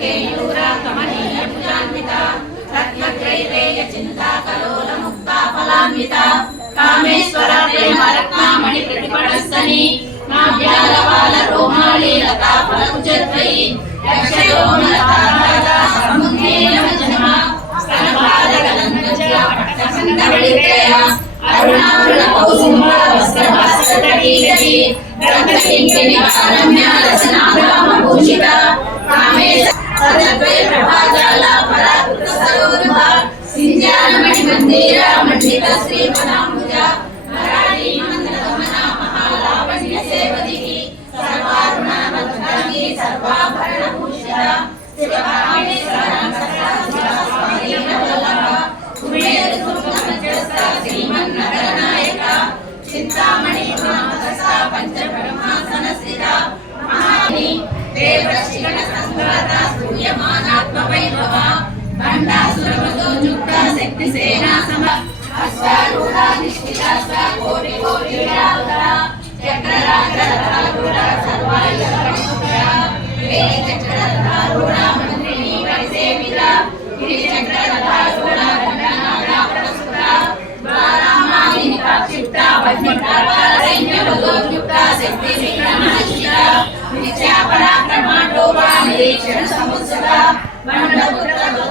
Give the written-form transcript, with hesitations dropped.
केयूरा कमनीय भुजान्विता रत्नत्रैवेय चिन्ताकलोल मुक्ता फलान्विता कामेश्वर प्रेम रत्नामणि प्रतिपणस्तनी नाभ्यालवाल रोमाली लता फलकुचद्वयी यक्षयोनलता समुद्रेण जन्म स्तनपादगलङ्कज पट्टसन्दवलित्रय अरुणारुण कौसुम्भ वस्त्रभास्करतटीरति रत्नकिङ्किणिकारम्या रसनाधामभूषिता कामेश सदद्वय प्रभाजाला पराकृतसरोरुह सिञ्जानमणिमन्दिर मण्डित श्रीपदाम्बुजा मराठी मन्दगमना महालावण्यसेवदिः सर्वारुणावद्भागी सर्वाभरणभूषिता शिवकामेश्वरं सदाशिवस्वाधीनवल्लभ कुबेरसुन्दरमध्यस्थ श्रीमन्नगरनायक चिन्तामणि महामतस्थ पञ्चब्रह्मासनस्थिता महानि देवशिगणसङ्घाता स्तूयमानात्मवैभव भण्डासुरमदोजुक्ता शक्तिसेना सम अश्वारूढाधिष्ठिता कोटिकोटिविरावता चक्रराजरथारूढा सर्वायुधकणिष्ठा वेदचक्ररथारूढा मन्त्रिणी परिसेविता गिरिचक्ररथारूढा गणनागापरसुता द्वारामालिनि प्रक्षिप्ता वह्निप्रवारसैन्यबलोद्युक्ता शक्तिविक्रमहर्षिता नित्यापराक्रमाटोपा निरीक्षण समुत्सुका वण्डपुत्रतो